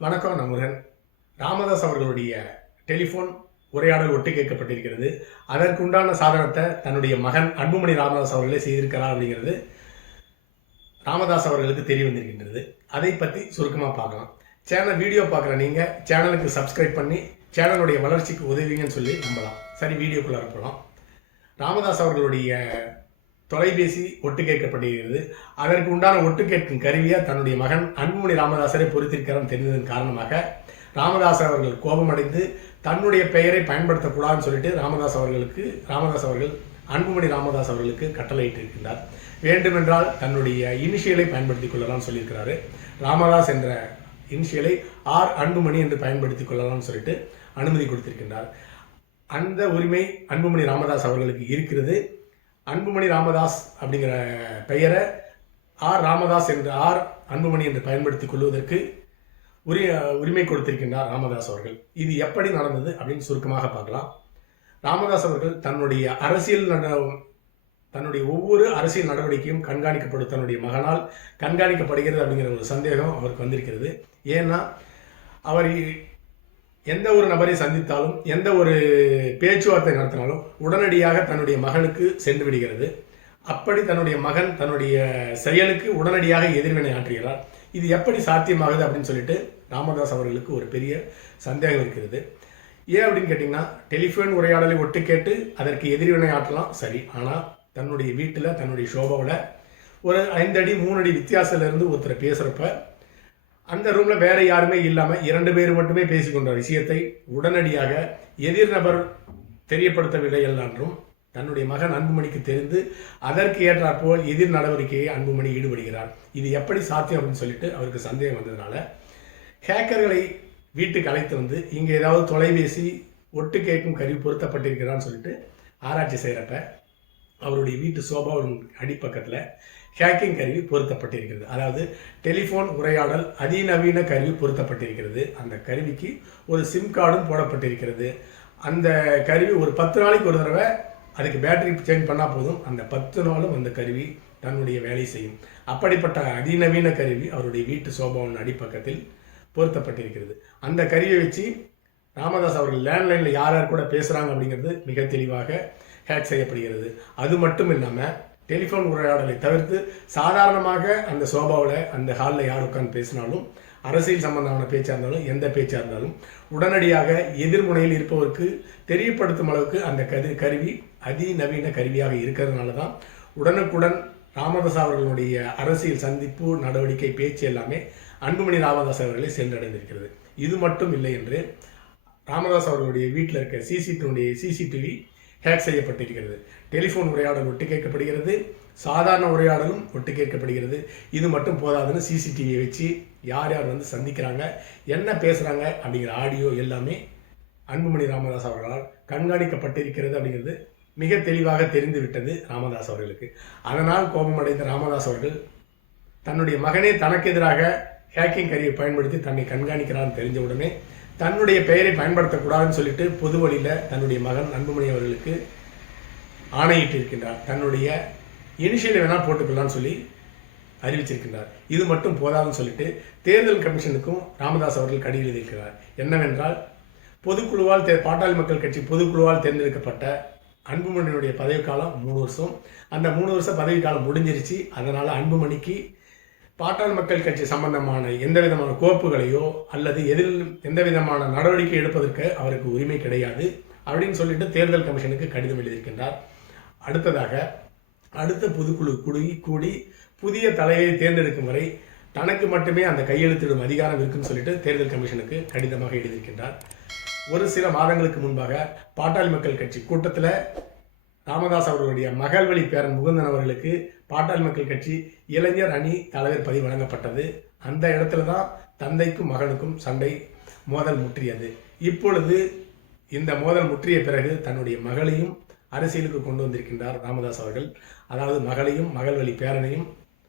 வணக்கம் நமுருகன். ராமதாஸ் அவர்களுடைய டெலிஃபோன் உரையாடல் ஒட்டு கேட்கப்பட்டிருக்கிறது. அதற்குண்டான சாதனத்தை தன்னுடைய மகன் அன்புமணி ராமதாஸ் அவர்களே செய்திருக்கிறார் அப்படிங்கிறது ராமதாஸ் அவர்களுக்கு தெரிய வந்திருக்கின்றது. அதை பற்றி சுருக்கமாக பார்க்கலாம். வீடியோ பார்க்குற நீங்கள் சேனலுக்கு சப்ஸ்கிரைப் பண்ணி சேனலுடைய வளர்ச்சிக்கு உதவிங்கன்னு சொல்லி நம்பலாம். சரி, வீடியோக்குள்ளே போகலாம். ராமதாஸ் அவர்களுடைய தொலைபேசி ஒட்டு கேட்கப்படுகிறது. அதற்கு உண்டான ஒட்டு கேட்கும் கருவியை தன்னுடைய மகன் அன்புமணி ராமதாசரை பொறுத்திருக்கிறான்னு தெரிந்ததன் காரணமாக ராமதாஸ் அவர்கள் கோபமடைந்து தன்னுடைய பெயரை பயன்படுத்தக்கூடாதுன்னு சொல்லிட்டு ராமதாஸ் அவர்கள் அன்புமணி ராமதாஸ் அவர்களுக்கு கட்டளையிட்டு இருக்கின்றார். வேண்டுமென்றால் தன்னுடைய இனிஷியலை பயன்படுத்திக் கொள்ளலாம்னு சொல்லியிருக்கிறாரு. ராமதாஸ் என்ற இனிஷியலை அன்புமணி என்று பயன்படுத்திக் கொள்ளலாம்னு சொல்லிட்டு அனுமதி கொடுத்திருக்கின்றார். அந்த உரிமை அன்புமணி ராமதாஸ் அவர்களுக்கு இருக்கிறது. அன்புமணி ராமதாஸ் அப்படிங்கிற பெயரை ராமதாஸ் என்று அன்புமணி என்று பயன்படுத்திக் கொள்வதற்கு உரிமை கொடுத்திருக்கின்றார் ராமதாஸ் அவர்கள். இது எப்படி நடந்தது அப்படின்னு சுருக்கமாக பார்க்கலாம். ராமதாஸ் அவர்கள் தன்னுடைய ஒவ்வொரு அரசியல் நடவடிக்கையும் கண்காணிக்கப்படும் தன்னுடைய மகனால் கண்காணிக்கப்படுகிறது அப்படிங்கிற ஒரு சந்தேகம் அவருக்கு வந்திருக்கிறது. ஏன்னா அவர் எந்த ஒரு நபரை சந்தித்தாலும் எந்த ஒரு பேச்சுவார்த்தை நடத்தினாலும் உடனடியாக தன்னுடைய மகனுக்கு சென்று விடுகிறது. அப்படி தன்னுடைய மகன் தன்னுடைய செயலுக்கு உடனடியாக எதிர்வினை ஆற்றுகிறார். இது எப்படி சாத்தியமாகுது அப்படின்னு சொல்லிட்டு ராமதாஸ் அவர்களுக்கு ஒரு பெரிய சந்தேகம் இருக்கிறது. ஏன் அப்படின்னு கேட்டிங்கன்னா, டெலிஃபோன் உரையாடலை ஒட்டு கேட்டு அதற்கு எதிர்வினை ஆற்றலாம் சரி, ஆனால் தன்னுடைய வீட்டில் தன்னுடைய ஷோபாவில் ஒரு 5 அடி 3 அடி வித்தியாசத்திலிருந்து ஒருத்தர் பேசுகிறப்ப அந்த ரூம்ல வேற யாருமே இல்லாம 2 பேர் மட்டுமே பேசிக்கொண்ட விஷயத்தை உடனடியாக எதிர் நபர் தெரியப்படுத்தவில்லை என்றும் தன்னுடைய மகன் அன்புமணிக்கு தெரிந்து அதற்கு ஏற்றாற்போல் எதிர் நடவடிக்கையை அன்புமணி ஈடுபடுகிறார். இது எப்படி சாத்தியம் அப்படின்னு சொல்லிட்டு அவருக்கு சந்தேகம் வந்ததுனால ஹேக்கர்களை வீட்டுக்கு அழைத்து வந்து இங்கே ஏதாவது தொலைபேசி ஒட்டு கேட்கும் கருவி பொருத்தப்பட்டிருக்கிறான்னு சொல்லிட்டு ஆராய்ச்சி செய்கிறப்ப அவருடைய வீட்டு சோபாவின் அடிப்பக்கத்தில் ஹேக்கிங் கருவி பொருத்தப்பட்டிருக்கிறது. அதாவது டெலிஃபோன் உரையாடல் அதிநவீன கருவி பொருத்தப்பட்டிருக்கிறது. அந்த கருவிக்கு ஒரு சிம் கார்டும் போடப்பட்டிருக்கிறது. அந்த கருவி ஒரு 10 நாளைக்கு ஒரு தடவை அதுக்கு பேட்டரி சேஞ்ச் பண்ணால் போதும். அந்த 10 நாளும் அந்த கருவி தன்னுடைய வேலை செய்யும். அப்படிப்பட்ட அதிநவீன கருவி அவருடைய வீட்டு சோபாவின் அடிப்பக்கத்தில் பொருத்தப்பட்டிருக்கிறது. அந்த கருவியை வச்சு ராமதாஸ் அவர்கள் லேண்ட்லைனில் யார் யார் கூட பேசுகிறாங்க அப்படிங்கிறது மிக தெளிவாக ஹேக் செய்யப்படுகிறது. அது மட்டும் இல்லாமல் டெலிஃபோன் உரையாடலை தவிர்த்து சாதாரணமாக அந்த சோபாவில் அந்த ஹாலில் யார் உட்காந்து பேசினாலும் அரசியல் சம்பந்தமான பேச்சாக இருந்தாலும் எந்த பேச்சாக இருந்தாலும் உடனடியாக எதிர்முனையில் இருப்பவருக்கு தெரியப்படுத்தும் அளவுக்கு அந்த கருவி அதிநவீன கருவியாக இருக்கிறதுனால தான் உடனுக்குடன் ராமதாஸ் அவர்களுடைய அரசியல் சந்திப்பு நடவடிக்கை பேச்சு எல்லாமே அன்புமணி ராமதாஸ் அவர்களை சென்றடைந்திருக்கிறது. இது மட்டும் இல்லை என்று ராமதாஸ் அவர்களுடைய வீட்டில் இருக்க சிசிடிவி ஹேக் செய்யப்பட்டிருக்கிறது. டெலிஃபோன் உரையாடல் ஒட்டு கேட்கப்படுகிறது, சாதாரண உரையாடலும் ஒட்டு கேட்கப்படுகிறது. இது மட்டும் போதாதுன்னு சிசிடிவியை வச்சு யார் யார் வந்து சந்திக்கிறாங்க, என்ன பேசுகிறாங்க அப்படிங்கிற ஆடியோ எல்லாமே அன்புமணி ராமதாஸ் அவர்களால் கண்காணிக்கப்பட்டிருக்கிறது அப்படிங்கிறது மிக தெளிவாக தெரிந்துவிட்டது ராமதாஸ் அவர்களுக்கு. அதனால் கோபமடைந்த ராமதாஸ் அவர்கள் தன்னுடைய மகனே தனக்கு எதிராக ஹேக்கிங் கருவியை பயன்படுத்தி தன்னை கண்காணிக்கிறான்னு தெரிஞ்ச உடனே தன்னுடைய பெயரை பயன்படுத்தக்கூடாதுன்னு சொல்லிட்டு பொது வழியில் தன்னுடைய மகன் அன்புமணி அவர்களுக்கு ஆணையிட்டு இருக்கின்றார். தன்னுடைய இனிஷியலை வேணால் போட்டுக்கலான்னு சொல்லி அறிவிச்சிருக்கின்றார். இது மட்டும் போதாதுன்னு சொல்லிட்டு தேர்தல் கமிஷனுக்கும் ராமதாஸ் அவர்கள் கடிதம் எழுதியிருக்கிறார். என்னவென்றால் பாட்டாளி மக்கள் கட்சி பொதுக்குழுவால் தேர்ந்தெடுக்கப்பட்ட அன்புமணியினுடைய பதவிக்காலம் 3 வருஷம். அந்த 3 வருஷ பதவிக்காலம் முடிஞ்சிருச்சு. அதனால் அன்புமணிக்கு பாட்டாளி மக்கள் கட்சி சம்பந்தமான எந்த விதமான கோப்புகளையோ அல்லது எந்த விதமான நடவடிக்கை எடுப்பதற்கு அவருக்கு உரிமை கிடையாது அப்படின்னு சொல்லிட்டு தேர்தல் கமிஷனுக்கு கடிதம் எழுதியிருக்கின்றார். அடுத்த பொதுக்குழு கூடி புதிய தலையை தேர்ந்தெடுக்கும் வரை தனக்கு மட்டுமே அந்த கையெழுத்திடும் அதிகாரம் இருக்குன்னு சொல்லிட்டு தேர்தல் கமிஷனுக்கு கடிதமாக எழுதியிருக்கின்றார். ஒரு சில மாதங்களுக்கு முன்பாக பாட்டாளி மக்கள் கட்சி கூட்டத்தில் ராமதாஸ் அவர்களுடைய மகள் வழி பேரன் முகுந்தன் அவர்களுக்கு பாட்டாளி மக்கள் கட்சி இளைஞர் அணி தலைவர் பதவி வழங்கப்பட்டது. அந்த இடத்துல தான் தந்தைக்கும் மகனுக்கும் மோதல் முற்றியது. இப்பொழுது இந்த மோதல் முற்றிய பிறகு தன்னுடைய மகளையும் அரசியலுக்கு கொண்டு வந்திருக்கின்றார் ராமதாஸ் அவர்கள். அதாவது மகளையும் மகள் வழி பேரனையும்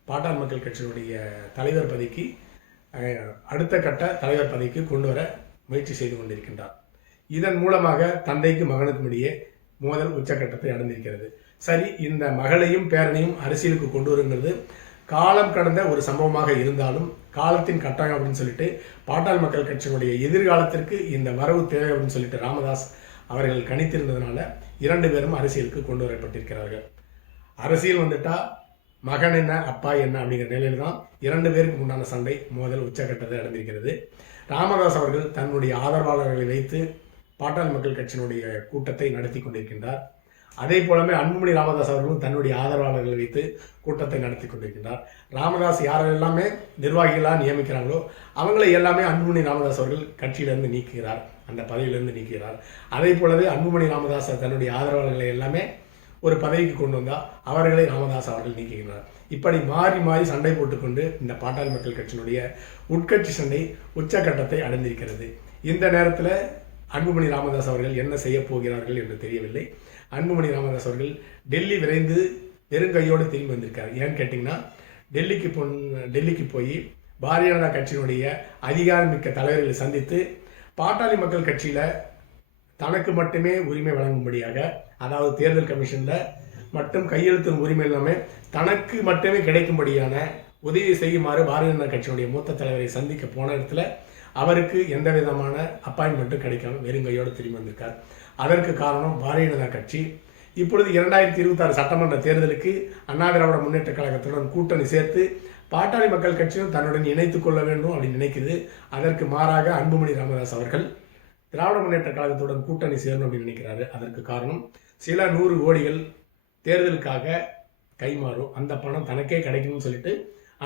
பாட்டாளி மக்கள் கட்சியினுடைய தலைவர் பதவிக்கு அடுத்த கட்ட தலைவர் பதவிக்கு கொண்டு வர முயற்சி செய்து கொண்டிருக்கின்றார். இதன் மூலமாக தந்தைக்கும் மகனுக்கும் இடையே மோதல் உச்சக்கட்டத்தை அடைந்திருக்கிறது. சரி, இந்த மகளையும் பேரனையும் அரசியலுக்கு கொண்டு வருங்கிறது காலம் கடந்த ஒரு சம்பவமாக இருந்தாலும் காலத்தின் கட்டாயம் அப்படின்னு சொல்லிட்டு பாட்டாளி மக்கள் கட்சியினுடைய எதிர்காலத்திற்கு இந்த வரவு தேவை அப்படின்னு சொல்லிட்டு ராமதாஸ் அவர்கள் கணித்திருந்ததுனால 2 பேரும் அரசியலுக்கு கொண்டு வரப்பட்டிருக்கிறார்கள். அரசியல் வந்துட்டா மகன் என்ன அப்பா என்ன அப்படிங்கிற நிலையில் தான் 2 பேருக்கு உண்டான சண்டை மோதல் உச்சகட்டத்தை அடைந்திருக்கிறது. ராமதாஸ் அவர்கள் தன்னுடைய ஆதரவாளர்களை வைத்து பாட்டாளி மக்கள் கட்சியினுடைய கூட்டத்தை நடத்தி கொண்டிருக்கின்றார். அதே போலவே அன்புமணி ராமதாஸ் அவர்களும் தன்னுடைய ஆதரவாளர்களை வைத்து கூட்டத்தை நடத்தி கொண்டிருக்கின்றார். ராமதாஸ் யாரெல்லாமே நிர்வாகிகளாக நியமிக்கிறாங்களோ அவங்களை எல்லாமே அன்புமணி ராமதாஸ் அவர்கள் கட்சியிலிருந்து நீக்குகிறார், அந்த பதவியிலிருந்து நீக்குகிறார். அதே போலவே அன்புமணி ராமதாஸ் தன்னுடைய ஆதரவாளர்களை எல்லாமே ஒரு பதவிக்கு கொண்டு வந்தால் அவர்களை ராமதாஸ் அவர்கள் நீக்குகிறார். இப்படி மாறி மாறி சண்டை போட்டுக்கொண்டு இந்த பாட்டாளி மக்கள் கட்சியினுடைய உட்கட்சி சண்டை உச்சகட்டத்தை அடைந்திருக்கிறது. இந்த நேரத்தில் அன்புமணி ராமதாஸ் அவர்கள் என்ன செய்ய போகிறார்கள் என்று தெரியவில்லை. அன்புமணி ராமதாஸ் அவர்கள் டெல்லி விரைந்து வெறுங்கையோடு திரும்பி வந்திருக்கார். ஏன்னு கேட்டிங்கன்னா டெல்லிக்கு போய் பாரதிய ஜனதா கட்சியினுடைய அதிகாரமிக்க தலைவர்களை சந்தித்து பாட்டாளி மக்கள் கட்சியில் தனக்கு மட்டுமே உரிமை வழங்கும்படியாக, அதாவது தேர்தல் கமிஷனில் மட்டும் கையெழுத்தும் உரிமை இல்லாமல் தனக்கு மட்டுமே கிடைக்கும்படியான உதவி செய்யுமாறு பாரதிய ஜனதா கட்சியினுடைய மூத்த தலைவரை சந்திக்க போன இடத்துல அவருக்கு எந்த விதமான அப்பாயின்மெண்ட்டும் கிடைக்காம வெறுங்கையோடு திரும்பி வந்திருக்கார். அதற்கு காரணம் பாரதிய ஜனதா கட்சி இப்பொழுது 2026 சட்டமன்ற தேர்தலுக்கு அண்ணா திராவிட முன்னேற்ற கழகத்துடன் கூட்டணி சேர்த்து பாட்டாளி மக்கள் கட்சியும் தன்னுடன் இணைத்துக் கொள்ள வேண்டும் அப்படின்னு நினைக்குது. அதற்கு மாறாக அன்புமணி ராமதாஸ் அவர்கள் திராவிட முன்னேற்ற கழகத்துடன் கூட்டணி சேரணும் அப்படின்னு நினைக்கிறாரு. அதற்கு காரணம் சில 100 கோடிகள் தேர்தலுக்காக கைமாறும், அந்த பணம் தனக்கே கிடைக்கணும்னு சொல்லிட்டு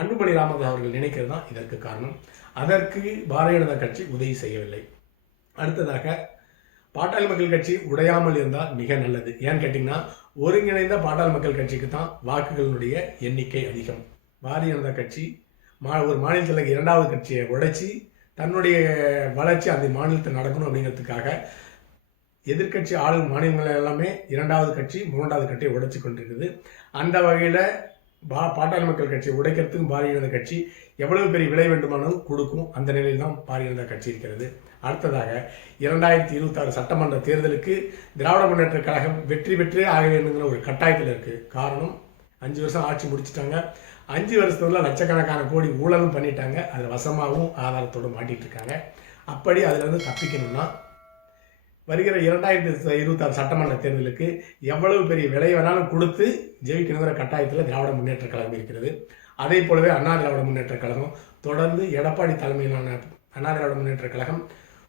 அன்புமணி ராமதாஸ் அவர்கள் நினைக்கிறது தான் இதற்கு காரணம். அதற்கு பாரதிய ஜனதா கட்சி உதவி செய்யவில்லை. அடுத்ததாக பாட்டாளி மக்கள் கட்சி உடையாமல் இருந்தால் மிக நல்லது. ஏன்னு கேட்டிங்கன்னா ஒருங்கிணைந்த பாட்டாளி மக்கள் கட்சிக்கு தான் வாக்குகளினுடைய எண்ணிக்கை அதிகம். பாரதிய ஜனதா கட்சி ஒரு மாநிலத்தில் 2வது கட்சியை உடைச்சி தன்னுடைய வளர்ச்சி அந்த மாநிலத்தில் நடக்கணும் அப்படிங்கிறதுக்காக எதிர்கட்சி ஆளும் மாநிலங்கள் எல்லாமே 2வது கட்சி 3வது கட்சியை உடைச்சி கொண்டிருக்குது. அந்த வகையில் பாட்டாளி மக்கள் கட்சியை உடைக்கிறதுக்கும் பாரதிய ஜனதா கட்சி எவ்வளவு பெரிய விலை வேண்டுமானாலும் கொடுக்கும். அந்த நிலையில் தான் பாரதிய ஜனதா கட்சி இருக்கிறது. அடுத்ததாக 2026 சட்டமன்ற தேர்தலுக்கு திராவிட முன்னேற்ற கழகம் வெற்றி பெற்றே ஆக வேண்டுங்கிற ஒரு கட்டாயத்தில் இருக்குது. காரணம் 5 வருஷம் ஆட்சி முடிச்சுட்டாங்க. 5 வருஷத்துல லட்சக்கணக்கான கோடி ஊழலும் பண்ணிட்டாங்க. அதில் வசமாகவும் ஆதாரத்தோடு மாட்டிட்டு இருக்காங்க. அப்படி அதிலிருந்து தப்பிக்கணும்னா வருகிற 2026 சட்டமன்ற தேர்தலுக்கு எவ்வளவு பெரிய விலை வேணாலும் கொடுத்து ஜெயிக்கணுங்கிற கட்டாயத்தில் திராவிட முன்னேற்ற கழகம் இருக்கிறது. அதே போலவே அண்ணா திராவிட முன்னேற்ற கழகம் தொடர்ந்து எடப்பாடி தலைமையிலான அண்ணா திராவிட முன்னேற்ற கழகம்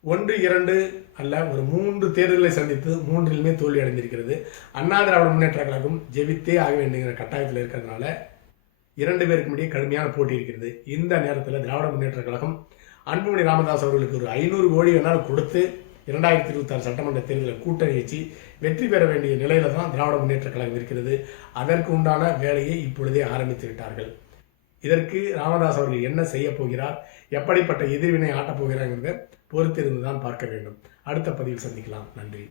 1, 2 அல்ல ஒரு 3 தேர்தல்களை சந்தித்து 3லுமே தோல்வி அடைந்திருக்கிறது. அண்ணா திராவிட முன்னேற்ற கழகம் ஜெயித்தே ஆக வேண்டுங்கிற கட்டாயத்தில் இருக்கிறதுனால 2 பேருக்கு முடியே கடுமையான போட்டி இருக்கிறது. இந்த நேரத்தில் திராவிட முன்னேற்ற கழகம் அன்புமணி ராமதாஸ் அவர்களுக்கு ஒரு 500 கோடி வேணாலும் கொடுத்து 2026 சட்டமன்ற தேர்தலில் கூட்டணி வச்சு வெற்றி பெற வேண்டிய நிலையில தான் திராவிட முன்னேற்ற கழகம் இருக்கிறது. அதற்கு உண்டான வேலையை இப்பொழுதே ஆரம்பித்து விட்டார்கள். இதற்கு ராமதாஸ் அவர்கள் என்ன செய்ய போகிறார், எப்படிப்பட்ட எதிர்வினை ஆட்டப் போகிறார் என்பதை பொறுத்திருந்து தான் பார்க்க வேண்டும். அடுத்த பதிவில் சந்திக்கலாம். நன்றி.